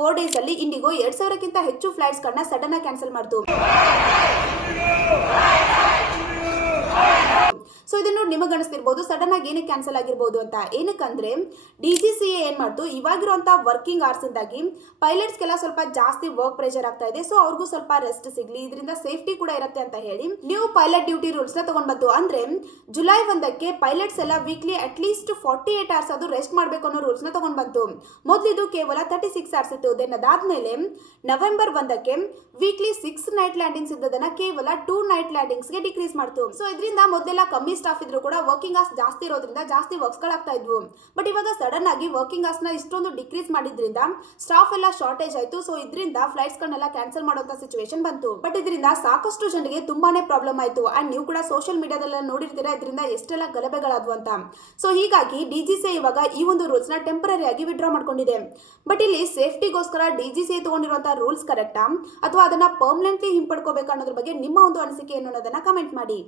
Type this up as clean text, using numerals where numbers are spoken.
4 days ಅಲ್ಲಿ IndiGo 2000ಕ್ಕಿಂತ ಹೆಚ್ಚು flights ಗಳನ್ನ ಸಡನ್ ಆಗಿ ಕ್ಯಾನ್ಸಲ್ ಮಾಡ್ತು. ಸೊ ಇದನ್ನು ನಿಮಗೆ ಅನಿಸ್ತಿರ್ಬೋದು ಸಡನ್ ಆಗಿ ಏನಕ್ಕೆ ಕ್ಯಾನ್ಸಲ್ ಆಗಿರ್ಬೋದು ಅಂತ. ಏನಕ್ಕಂದ್ರೆ DGCA ಏನ್ ಮಾಡ್ತು, ಇವಾಗಿರುವಂತಹ ವರ್ಕಿಂಗ್ ಅವರ್ಸ್ ಇಂದಾಗಿ ಪೈಲಟ್ಸ್ಗೆಲ್ಲ ಸ್ವಲ್ಪ ಜಾಸ್ತಿ ವರ್ಕ್ ಪ್ರೆಷರ್ ಆಗ್ತಾ ಇದೆ. ಸೊ ಅವ್ರಿಗೂ ಸ್ವಲ್ಪ ರೆಸ್ಟ್ ಸಿಗ್ಲಿ, ಇದರಿಂದ ಸೇಫ್ಟಿ ಕೂಡ ಇರುತ್ತೆ ಅಂತ ಹೇಳಿ ನ್ಯೂ ಪೈಲಟ್ ಡ್ಯೂಟಿ ರೂಲ್ಸ್ ನ ತಗೊಂಡ್ ಬಂತು. ಅಂದ್ರೆ ಜುಲೈ 1ಕ್ಕೆ ಪೈಲಟ್ಸ್ ಎಲ್ಲ ವೀಕ್ಲಿ ಅಟ್ಲೀಸ್ಟ್ 48 ಅವರ್ಸ್ ಅದು ರೆಸ್ಟ್ ಮಾಡಬೇಕು ಅನ್ನೋ ರೂಲ್ಸ್ ನ ತಗೊಂಡ್ ಬಂತು. ಮೊದಲಿದು ಕೇವಲ 36 ಅವರ್ಸ್ ಇತ್ತು. ದೆನ್ ಅದಾದ್ಮೇಲೆ ನವೆಂಬರ್ 1ಕ್ಕೆ ವೀಕ್ಲಿ 6 ನೈಟ್ ಲ್ಯಾಂಡಿಂಗ್ಸ್ ಇದ್ದದನ್ನ ಕೇವಲ 2 ನೈಟ್ ಲ್ಯಾಂಡಿಂಗ್ಸ್ ಗೆ ಡಿಕ್ರೀಸ್ ಮಾಡ್ತು. ಸೊ ಇದರಿಂದ ಮೊದಲೆಲ್ಲ ಕಮ್ಮಿ ಸ್ಟಾಫ್ ಇದ್ರು ಕೂಡ ವರ್ಕಿಂಗ್ ಅವರ್ಸ್ ಜಾಸ್ತಿ ಇರೋದ್ರಿಂದ ಜಾಸ್ತಿ ವರ್ಕ್ಸ್ ಗಳಾಗ್ತಾ ಇದ್ವು. ಬಟ್ ಇವಾಗ ಸಡನ್ ಆಗಿ ವರ್ಕಿಂಗ್ ಅವರ್ಸ್ ನ ಇಷ್ಟೊಂದು ಡಿಕ್ರೀಸ್ ಮಾಡಿದ್ರಿಂದ ಸ್ಟಾಫ್ ಎಲ್ಲ ಶಾರ್ಟೇಜ್ ಆಯ್ತು. ಸೊ ಇದರಿಂದ ಫ್ಲೈಟ್ಸ್ ಗಳನ್ನೆಲ್ಲ ಕ್ಯಾನ್ಸಲ್ ಮಾಡುವಂತ ಸಿಚುವೇಶನ್ ಬಂತು. ಬಟ್ ಇದರಿಂದ ಸಾಕಷ್ಟು ಜನರಿಗೆ ತುಂಬಾನೇ ಪ್ರಾಬ್ಲಮ್ ಆಯ್ತು. ಅಂಡ್ ನೀವು ಕೂಡ ಸೋಷಿಯಲ್ ಮೀಡಿಯಾದಲ್ಲ ನೋಡಿರ್ತೀರಾ ಇದರಿಂದ ಎಷ್ಟೆಲ್ಲ ಗಲಭೆಗಳಾದ್ವು ಅಂತ. ಸೊ ಹೀಗಾಗಿ DGCA ಇವಾಗ ಈ ಒಂದು ರೂಲ್ಸ್ ನ ಟೆಂಪರರಿ ಆಗಿ ವಿಡ್ರಾ ಮಾಡ್ಕೊಂಡಿದೆ. ಬಟ್ ಇಲ್ಲಿ ಸೇಫ್ಟಿಗೋಸ್ಕರ DGCA ತಗೊಂಡಿರುವಂತಹ ರೂಲ್ಸ್ ಕರೆಕ್ಟಾ ಅಥವಾ ಅದನ್ನ ಪರ್ಮನೆಂಟ್ಲಿ ಹಿಂಪಡ್ಕೋಬೇಕಾ ಅನ್ನೋದ್ರ ಬಗ್ಗೆ ನಿಮ್ಮ ಒಂದು ಅನಿಸಿಕೆ ಏನು ಅನ್ನೋದನ್ನ ಕಮೆಂಟ್ ಮಾಡಿ.